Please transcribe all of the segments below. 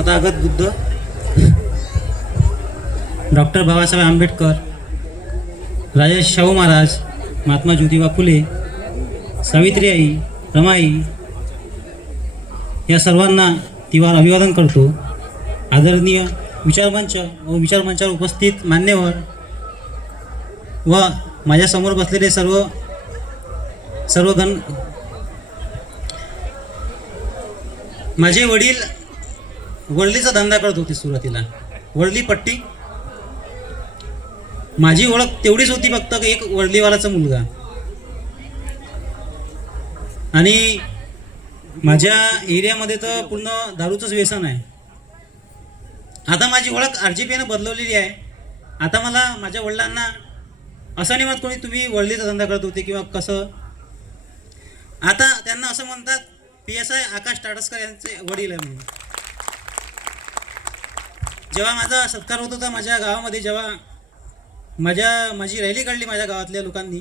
Tathagata Buddha, doctor Babasaheb Ambedkar, राजा शाहू महाराज, महात्मा ज्योतिबा फुले, सावित्रीबाई, रमाई या सर्वांना तिवार अभिवादन करतो. आदरणीय विचारमंच व विचारमंचावर उपस्थित मान्यवर व माझ्यासमोर बसलेले सर्वगण, माझे वडील वडलीचा धंदा करत होते. सुरुवातीला वडली पट्टी, माझी ओळख तेवढीच होती फक्त एक वडलीवालाचा मुलगा. आणि माझ्या एरियामध्ये तर पूर्ण दारूचंच व्यसन आहे. आता माझी ओळख RGPनं बदलवलेली आहे. आता मला माझ्या वडिलांना असं नाही म्हणत कोणी तुम्ही वडलीचा धंदा करत होते किंवा कसं. आता त्यांना असं म्हणतात PSI आकाश टाटसकर यांचे वडील आहे म्हणून. जेव्हा माझा सत्कार होत होता माझ्या गावामध्ये, जेव्हा माझी रॅली काढली माझ्या गावातल्या लोकांनी,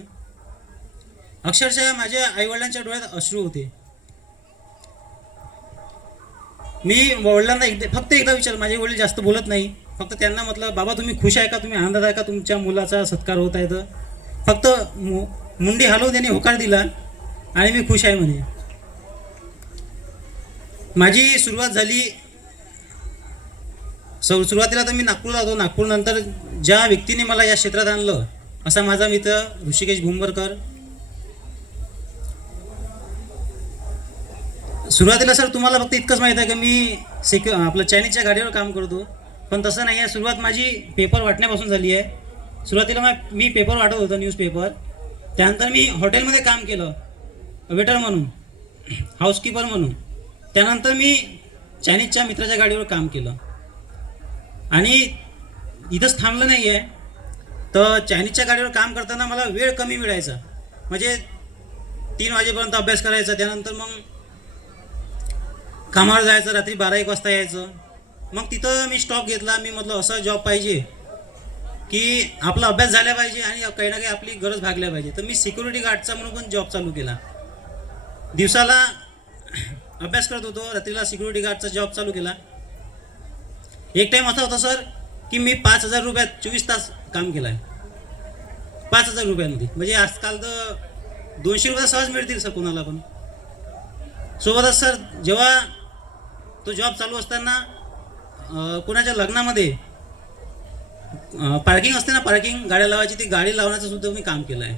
अक्षरशः माझ्या आईवडिलांच्या डोळ्यात अश्रू होते. मी वडिलांना फक्त एकदा विचारलं, माझे वडील जास्त बोलत नाही, फक्त त्यांना म्हटलं बाबा तुम्ही खुश आहे का, तुम्ही आनंदात आहे का, तुमच्या मुलाचा सत्कार होत आहे तर. फक्त मुंडी हलवून त्यांनी होकार दिला आणि मी खुश आहे म्हणे. माझी सुरुवात झाली, सुरुवातीला तर मी नागपूरला होतो. नागपूरनंतर ज्या व्यक्तीने मला या क्षेत्रात आणलं असा माझा मित्र ऋषिकेश भुंबरकर. सुरुवातीला सर तुम्हाला फक्त इतकंच माहीत आहे की मी आपलं चायनीजच्या गाडीवर काम करतो, पण तसं नाही आहे. सुरुवात माझी पेपर वाटण्यापासून झाली आहे. सुरुवातीला मी पेपर वाटत होतो, न्यूजपेपर. त्यानंतर मी हॉटेलमध्ये काम केलं, वेटर म्हणून, हाऊसकीपर म्हणून. त्यानंतर मी चायनीजच्या मित्राच्या गाडीवर काम केलं आणि इथंच थांबलं नाही आहे. तर चायनीजच्या गाडीवर काम करताना मला वेळ कमी मिळायचा, म्हणजे 3 वाजेपर्यंत अभ्यास करायचा. त्यानंतर मग कामावर जायचं, रात्री 12-1 वाजता यायचं. मग तिथं मी स्टॉप घेतला. मी म्हटलं असा जॉब पाहिजे की आपला अभ्यास झाला पाहिजे आणि काही ना काही आपली गरज भागल्या पाहिजे. तर मी सिक्युरिटी गार्डचा म्हणून पण जॉब चालू केला. दिवसाला अभ्यास करत होतो, रात्रीला सिक्युरिटी गार्डचा जॉब चालू केला. एक टाईम असा होता सर की मी 5,000 रुपयात 24 तास काम केलं आहे. 5,000 रुपयांमध्ये, म्हणजे आजकाल तर 200 रुपये सहज मिळतील सर कोणाला पण. सोबतच सर जेव्हा तो जॉब चालू असताना कोणाच्या लग्नामध्ये पार्किंग असते ना, पार्किंग गाड्या लावायची, ती गाडी लावण्याचं सुद्धा मी काम केलं आहे.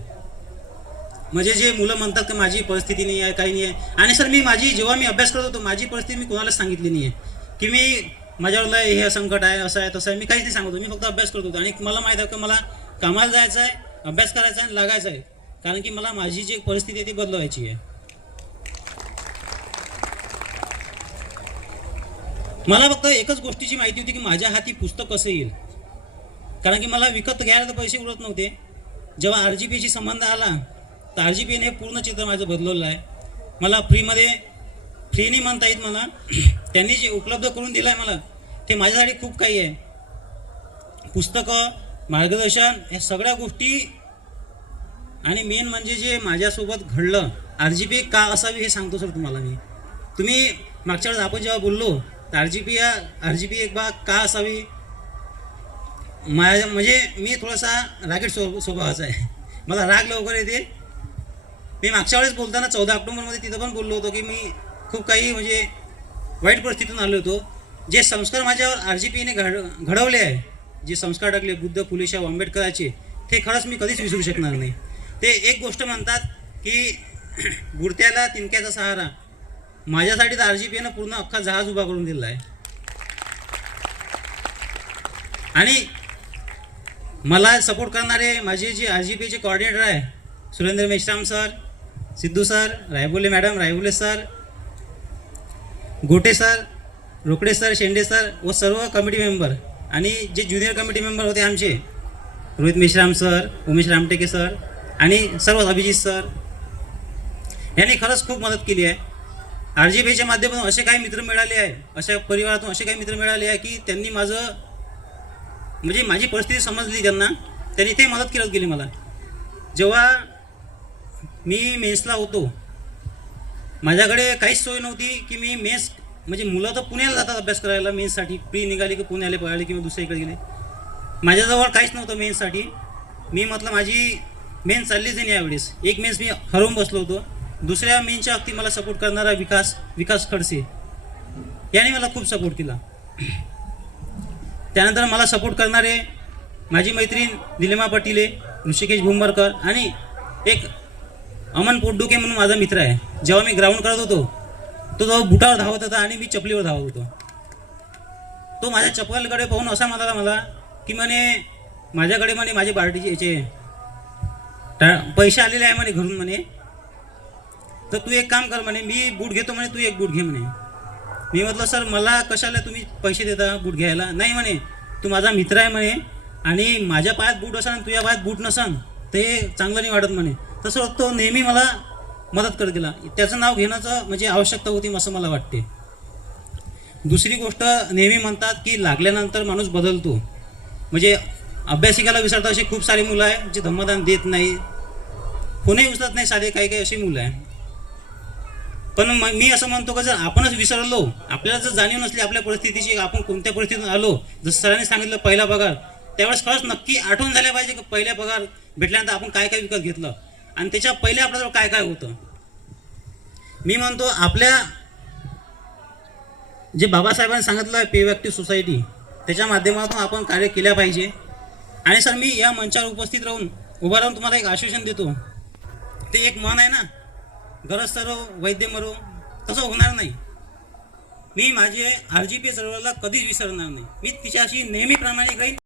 म्हणजे जे मुलं म्हणतात की माझी परिस्थिती नाही आहे, काही नाही आहे. आणि सर जेव्हा मी अभ्यास करत होतो माझी परिस्थिती मी कोणालाच सांगितली नाही आहे की मी माझ्यावर हे संकट आहे, असं आहे तसं आहे. मी काहीच नाही सांगत होतो, मी फक्त अभ्यास करत होतो. आणि मला माहीत आहे की मला कामाला जायचं आहे, अभ्यास करायचा आहे आणि लागायचं आहे, कारण की मला माझी जी परिस्थिती आहे ती बदलवायची आहे. मला फक्त एकच गोष्टीची माहिती होती की माझ्या हाती पुस्तक कसं येईल, कारण की मला विकत घ्यायला तर पैसे उरत नव्हते. जेव्हा RGPशी संबंध आला तर RGPने पूर्ण चित्र माझं बदलवलं आहे. मला फ्री नाही म्हणता येत मला, त्यांनी जे उपलब्ध करून दिलं आहे मला ते माझ्यासाठी खूप काही आहे. पुस्तकं, मार्गदर्शन, या सगळ्या गोष्टी. आणि मेन म्हणजे जे माझ्यासोबत घडलं, RGP का असावी हे सांगतो सर तुम्हाला मी. तुम्ही मागच्या वेळेस आपण जेव्हा बोललो तर RGP एक बाग का असावी, म्हणजे मी थोडासा रागीट स्वभावाचा आहे, मला राग लवकर येते. मी मागच्या वेळेस बोलताना 14 ऑक्टोबरमध्ये तिथं पण बोललो होतो की मी खूप काही म्हणजे वाईट परिस्थितीतून आलो होतो. जे संस्कार माझ्यावर RGPने घडवले आहे, जे संस्कार टाकले बुद्ध, फुले, शाहू आंबेडकरांचे, ते खरंच मी कधीच विसरू शकणार नाही. ते एक गोष्ट म्हणतात की बुडत्याला तिनक्याचा सहारा. माझ्यासाठी तर RGPनं पूर्ण अख्खा जहाज उभा करून दिला आहे. आणि मला सपोर्ट करणारे माझे जे RGPचे कोऑर्डिनेटर आहे, Surendra Meshram sir, Siddhu sir, Raybole madam, Raybole sir, Gote sir, Rokade sir, Shende sir व सर्व कमिटी मेंबर, आणि जे ज्युनियर कमिटी मेंबर होते आमचे, रोहित मेश्राम सर, उमेश रामटेके सर आणि सर्व अभिजित सर, यांनी खरंच खूप मदत केली आहे. RGPच्या माध्यमातून असे काही मित्र मिळाले आहे, अशा परिवारातून असे काही मित्र मिळाले आहे की त्यांनी म्हणजे माझी परिस्थिती समजली, त्यांनी ते मदत केली मला. जेव्हा मी मेन्सला होतो माझ्याकडे काहीच सोय नव्हती की मी मेस म्हणजे मुलं तर पुण्याला जातात अभ्यास करायला मेन्ससाठी, प्री निघाली की पुण्याला पळाले किंवा दुसरीकडे गेले. माझ्याजवळ काहीच नव्हतं मेन्ससाठी. मी म्हटलं माझी मेन्स चाललीच नाही यावेळेस. एक मेन्स मी हरवून बसलो होतो. दुसऱ्या मेन्सच्या अगदी मला सपोर्ट करणारा विकास खडसे याने मला खूप सपोर्ट केला. त्यानंतर मला सपोर्ट करणारे माझी मैत्रीण निलिमा पाटील, ऋषिकेश भुंबरकर आणि एक अमन पोटडुके म्हणून माझा मित्र आहे. जेव्हा मी ग्राउंड करत होतो तो बुटावर धावत होता आणि मी चपलीवर धावत होतो. तो माझ्या चपलकडे पाहून असा म्हणाला मला की म्हणे माझ्याकडे म्हणे माझे पार्टीचे याचे पैसे आलेले आहे म्हणे घरून म्हणे, तर तू एक काम कर म्हणे, मी बूट घेतो म्हणे, तू एक बूट घे म्हणे. मी म्हटलं सर मला कशाला तुम्ही पैसे देता बूट घ्यायला. नाही म्हणे तू माझा मित्र आहे म्हणे आणि माझ्या पायात बूट असा आणि तुझ्या पायात बूट नसन ते चांगलं नाही वाटत म्हणे. तसं तो नेहमी मला मदत करत गेला. त्याचं नाव घेण्याचं म्हणजे आवश्यकता होती असं मला वाटते. दुसरी गोष्ट, नेहमी म्हणतात की लागल्यानंतर माणूस बदलतो. म्हणजे अभ्यासिकाला विसरता अशी खूप सारी मुलं आहे जे धम्मदान देत नाही, कोणीही उचलत नाही, साधे काही काही अशी मुलं आहे. पण मी असं म्हणतो की जर आपणच विसरलो, आपल्याला जर जाणीव नसली आपल्या परिस्थितीची, आपण कोणत्या परिस्थितीतून आलो, जसं सरांनी सांगितलं पहिला पगार, त्यावेळेस खरंच नक्की आठवण झाल्या पाहिजे की पहिल्या पगार भेटल्यानंतर आपण काय काय विकत घेतलं आणि त्याच्या पहिले आपल्याजवळ काय काय होतं. मी म्हणतो आपल्या जे बाबासाहेबांनी सांगितलं पे ॲक्टिव्ह सोसायटी, त्याच्या माध्यमातून आपण कार्य केल्या पाहिजे. आणि सर मी या मंचावर उपस्थित उभा राहून तुम्हाला एक आश्वासन देतो. ते एक मन आहे ना, गरज सरो वैद्य मरो, तसं होणार नाही. मी माझे RGP चळवळीला कधीच विसरणार नाही. मी तिच्याशी नेहमीप्रमाणे राहीन.